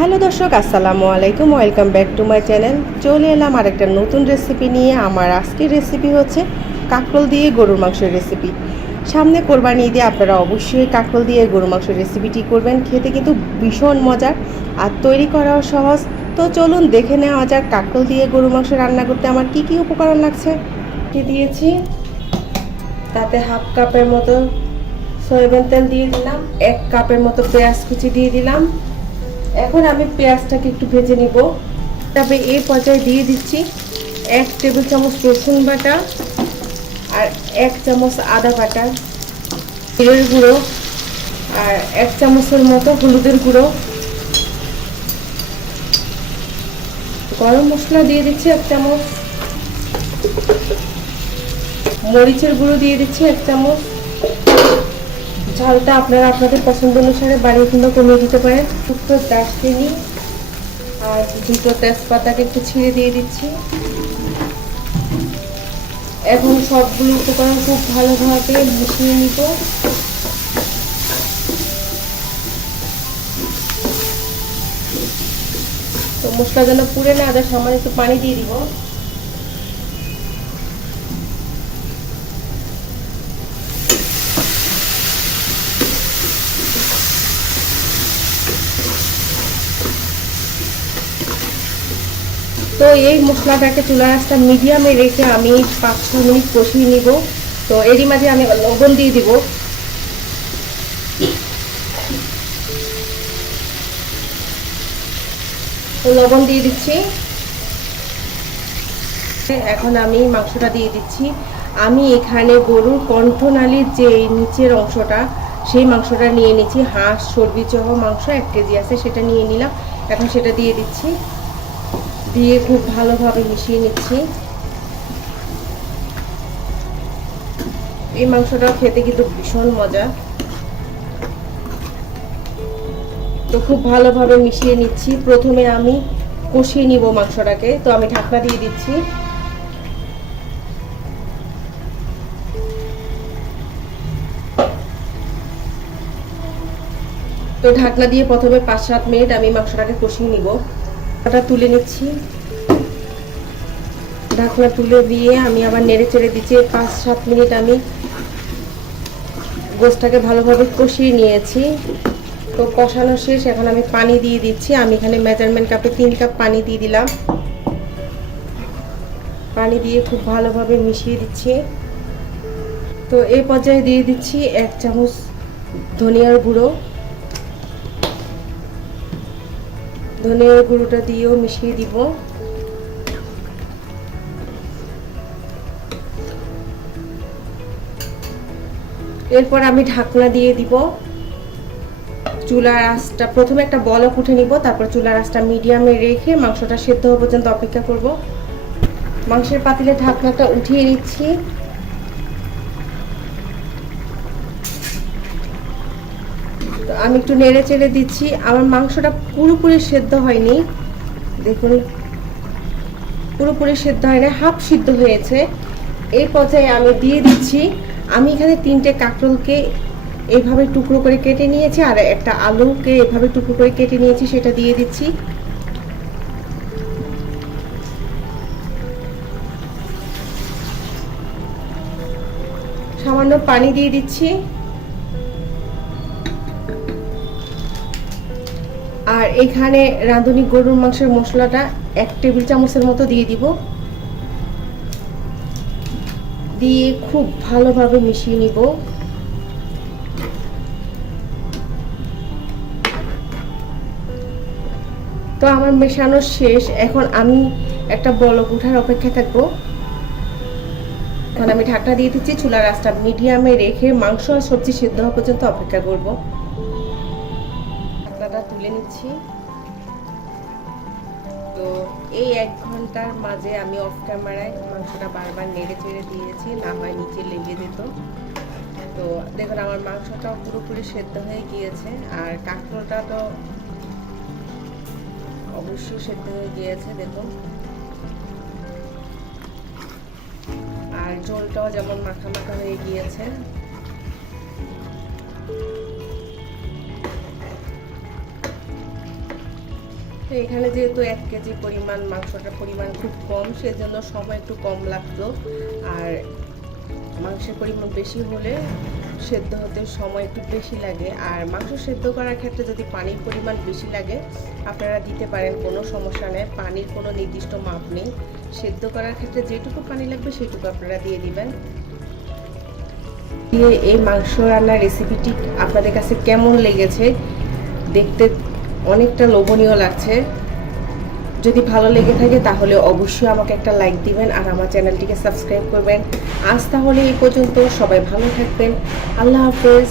Hello দর্শক, আসসালামু আলাইকুম। Welcome back to my channel চলে এলাম আর একটা নতুন রেসিপি নিয়ে। আমার আজকের রেসিপি হচ্ছে কাঁকরোল দিয়ে গরুর মাংসের রেসিপি সামনে কোরবানি ঈদে আপনারা অবশ্যই কাঁকরোল দিয়ে গরুর মাংসের রেসিপিটি করবেন। খেতে কিন্তু ভীষণ মজার আর তৈরি করাও সহজ। তো চলুন দেখে নেওয়া যাক কাঁকরোল দিয়ে গরুর মাংস রান্না করতে আমার কি কি উপকরণ লাগছে। কি দিয়েছি? তাতে হাফ কাপের মতো সয়াবিন তেল দিয়ে দিলাম। এক কাপের মতো পেঁয়াজ কুচি দিয়ে দিলাম। এখন আমি পেঁয়াজটাকে একটু ভেজে নিব। তবে এই পর্যায়ে দিয়ে দিচ্ছি এক টেবিল চামচ রসুন বাটা আর এক চামচ আদা বাটা, জিরের গুঁড়ো আর এক চামচের মতো হলুদের গুঁড়ো। গরম মশলা দিয়ে দিচ্ছি এক চামচ। মরিচের গুঁড়ো দিয়ে দিচ্ছি এক চামচ। ঝালটা আপনারা আপনাদের পছন্দ অনুসারে বাড়িয়ে কিংবা কমিয়ে দিতে পারেন। শুক্তো দারচিনি আর দুটো তেজপাতাকে একটু ছিঁড়ে দিয়ে দিচ্ছি। এখন সবগুলো উপকরণ খুব ভালোভাবে মিশিয়ে নিব। তো মশলা যেন পুড়ে না আদা সামান্য একটু পানি দিয়ে দিব। তো এই মশলাটাকে চুলা রাস্তা মিডিয়ামে রেখে আমি পাঁচ, ছ মিনিট কষিয়ে নিব। তো এরই মাঝে আমি লবণ দিয়ে দিব। লবণ দিয়ে দিচ্ছি। এখন আমি মাংসটা দিয়ে দিচ্ছি। আমি এখানে গরুর কণ্ঠনালীর যে নিচের অংশটা, সেই মাংসটা নিয়ে নিচ্ছি। হাঁস চর্বি সহ মাংস এক কেজি আছে, সেটা নিয়ে নিলাম। এখন সেটা দিয়ে দিচ্ছি। দিয়ে খুব ভালোভাবে মিশিয়ে নিচ্ছি। এই মাংসটা খেতে কিন্তু ভীষণ মজা। তো খুব ভালোভাবে মিশিয়ে নিচ্ছি। প্রথমে আমি কষিয়ে নিব মাংসটাকে। তো আমি ঢাকনা দিয়ে দিচ্ছি। তো ঢাকনা দিয়ে প্রথমে পাঁচ সাত মিনিট আমি মাংসটাকে কষিয়ে নিব। ঢাকনাটা তুলে নিচ্ছি। ঢাকনা তুলে দিয়ে আমি আবার নেড়ে চেড়ে দিচ্ছি। পাঁচ, সাত মিনিট আমি গোসটাকে ভালোভাবে কষিয়ে নিয়েছি। তো কষানো শেষ, এখন আমি পানি দিয়ে দিচ্ছি। আমি এখানে মেজারমেন্ট কাপে তিন কাপ পানি দিয়ে দিলাম। পানি দিয়ে খুব ভালোভাবে মিশিয়ে দিচ্ছি। তো এই পর্যায়ে দিয়ে দিচ্ছি এক চামচ ধনিয়ার গুঁড়ো। ধনিয়ার গুঁড়োটা দিয়েও মিশিয়ে দিব। এরপর আমি ঢাকনা দিয়ে দিব। চুলার আঁচটা, প্রথমে একটা বলক উঠে নিব, তারপর চুলার আঁচটা মিডিয়ামে রেখে মাংসটা সেদ্ধ হওয়া পর্যন্ত অপেক্ষা করব। মাংসের পাতিলে ঢাকনাটা উঠিয়ে নিচ্ছি। আমি একটু নেড়ে চেড়ে দিচ্ছি। আমার মাংসটা পুরোপুরি সেদ্ধ হয়নি। দেখুন, পুরোপুরি সেদ্ধ হয়নি হাফ সিদ্ধ হয়েছে। এই পর্যায়ে আমি দিয়ে দিচ্ছি। আমি এখানে তিনটে কাঁকরোলকে এভাবে টুকরো করে কেটে নিয়েছি, আর একটা আলুকে এভাবে টুকরো করে কেটে নিয়েছি, সেটা দিয়ে দিচ্ছি। সামান্য পানি দিয়ে দিচ্ছি। আর এখানে রাঁধুনি গরুর মাংসের মশলাটা এক টেবিল চামচের মতো দিয়ে দিব। দিয়ে খুব ভালোভাবে মিশিয়ে নিব। তো আমার মেশানো শেষ। এখন আমি একটা বলক উঠার অপেক্ষা থাকব। এখন আমি ঢাকনা দিয়ে দিচ্ছি, চুলার রাস্তা মিডিয়ামে রেখে মাংস আর সবজি সেদ্ধ হওয়া পর্যন্ত অপেক্ষা করব। ঢাকনাটা তুলে নিচ্ছি। তো এই এক ঘণ্টার মাঝে আমি অফ ক্যামেরায় মাংসটা বারবার নেড়ে চেড়ে দিয়েছি, না হয় নিচে লেগে যেত। তো দেখুন, আমার মাংসটাও পুরোপুরি সেদ্ধ হয়ে গিয়েছে, আর কাঁকড়োটা তো অবশ্যই সেদ্ধ হয়ে গিয়েছে, দেখুন। আর ঝোলটাও যেমন মাখা মাখা হয়ে গিয়েছে। তো এখানে যেহেতু এক কেজি পরিমাণ মাংসটার পরিমাণ খুব কম, সেজন্য সময় একটু কম লাগতো। আর মাংসের পরিমাণ বেশি হলে সেদ্ধ হতে সময় একটু বেশি লাগে। আর মাংস সেদ্ধ করার ক্ষেত্রে যদি পানির পরিমাণ বেশি লাগে, আপনারা দিতে পারেন, কোনো সমস্যা নেই। পানির কোনো নির্দিষ্ট মাপ নেই। সেদ্ধ করার ক্ষেত্রে যেটুকু পানি লাগবে সেটুকু আপনারা দিয়ে দিবেন। দিয়ে এই মাংস রান্নার রেসিপিটি আপনাদের কাছে কেমন লেগেছে, দেখতে অনেকটা লোভনীয় লাগছে। যদি ভালো লেগে থাকে তাহলে অবশ্যই আমাকে একটা লাইক দিবেন আর আমার চ্যানেলটিকে সাবস্ক্রাইব করবেন। আজ তাহলে এই পর্যন্ত, সবাই ভালো থাকবেন। আল্লাহ হাফেজ।